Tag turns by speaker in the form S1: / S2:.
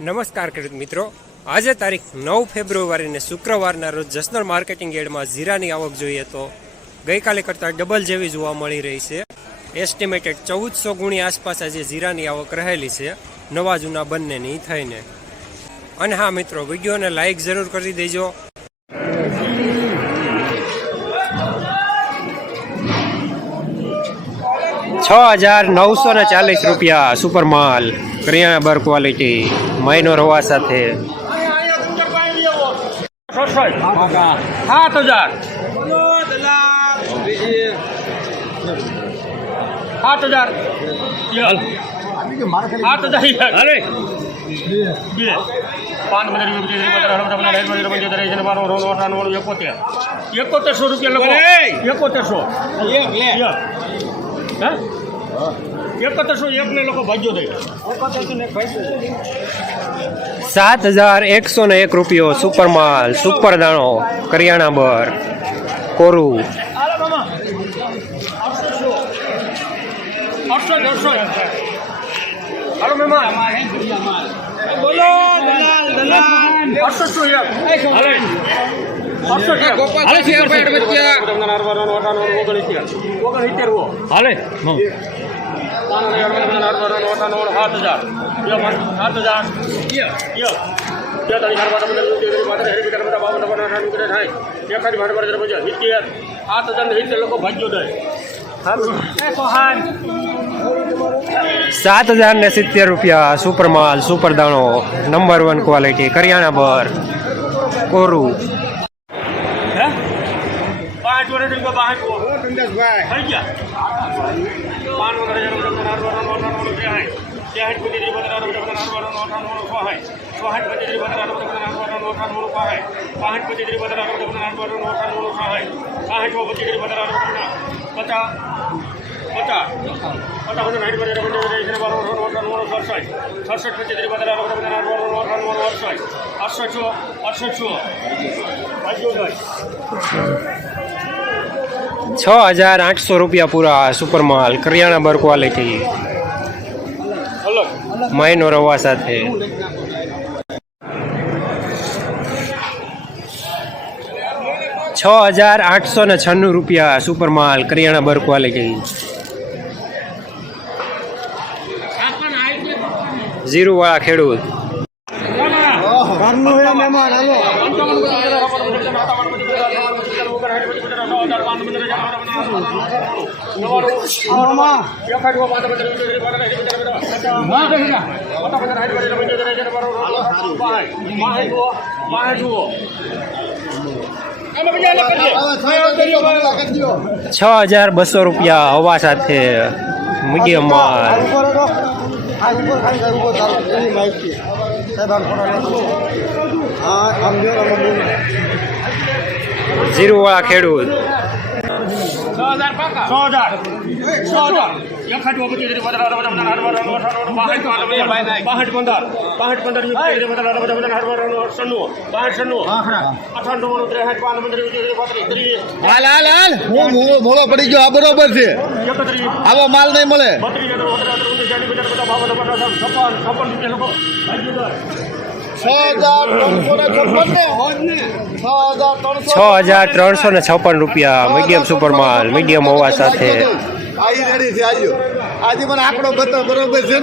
S1: નમસ્કાર ખેડૂત મિત્રો. આજે તારીખ નવ ફેબ્રુઆરીને શુક્રવારના રોજ જસનલ માર્કેટિંગ યાર્ડમાં જીરાની આવક જોઈએ તો ગઈકાલે કરતાં ડબલ જેવી જોવા મળી રહી છે. એસ્ટિમેટેડ ચૌદસો ગુણી આસપાસ આજે જીરાની આવક રહેલી છે, નવા જૂના બંનેની થઈને. અને હા મિત્રો, વિડીયોને લાઇક જરૂર કરી દેજો. છ હજાર નવસો ને ચાલીસ રૂપિયા સુપર માલ કરિયાણા બર ક્વોલિટી મહિનો રવા સાથે.
S2: સાત હજાર સાત હજાર સાત હજાર હાલે. બે. પાંચ પંદર વીસ પચીસ ત્રીસ પચાસ સાઠ પચાસ સાઠ પંદર પંચોતેર એંસી બાર નવ અઠાણું એકોતેર. એકોતેરસો રૂપિયા લોકો એકોતેરસો. હે? એકોતેરસો એક લોકો ભાગ્યો દે.
S1: સાત હજાર એકસો ને એક રૂપિયો સુપર માલ સુપર દાણો કરિયાણા બર કોરું.
S2: બોલો દલાલ દલાલ. અડસો એક હાલે. સાત હજાર સાત હજાર મીટર બધા બાવન સાત હજાર ને સિત્તેર
S1: હજાર રૂપિયા સુપર માલ સુપર દાણો નંબર વન ક્વોલિટી કરિયાણા બર, કોરું.
S2: પાંચ વર્ષ રૂપિયા પાંચ થઈ ગયા પાંચ વર્ષ ત્યાંઠ પચીસ ત્રીસ બત્રીસ અઠાવન અઠાવન સહાય સહાઠ પચીસ ત્રીસ બત્રીસ અઠાવન અઠાવન અઠાવન સહાય પાંચ પચીસ ત્રીસ બત્રીસ અઠાવન અઠાવન અઠાવન સહાય સાઠ પચીસ ત્રીસ બત્રીસ અઠાવન પચાસ પચાસ પચાસ પચાસ સાઠ બત્રીસ પંચાવન બાર અઠાવન સડસઠ સડસઠ પચીસ ત્રીસ બત્રીસ અઠાવન અઠાવન અડસઠ અડસઠ અડસઠ બાજુ ભાઈ
S1: છ હજાર આઠસો રૂપિયા પૂરા સુપર માલ કરિયાણા બર ક્વોલિટી માયનો રવા સાથે. છ હજાર આઠસો ને છન્નું રૂપિયા સુપર માલ કરિયાણા બર ક્વોલિટી ઝીરો વાળા ખેડૂત છ હજાર બસો રૂપિયા હવા સાથે મીડિયમ માલ ઝીરો વાળા ખેડૂત.
S2: પચાસ અઠાવન પચાસ સાઠ બાર બાસઠ બાસઠ પંદર બાસઠ પંદર સન્નું બાસઠ સન્નું અઠાણું ત્રેસઠ પાંચ
S3: હું પડી ગયો. આ બરોબર છે. આવો માલ નહીં મળે.
S2: છપ્પન છપ્પન રૂપિયા લોકો.
S3: છ હજાર ત્રણસો ને છપ્પન
S1: રૂપિયા મીડિયમ સુપર માલ મીડિયમ હોવા સાથે.
S3: આજે મને આંકડો બતાવ બરોબર છે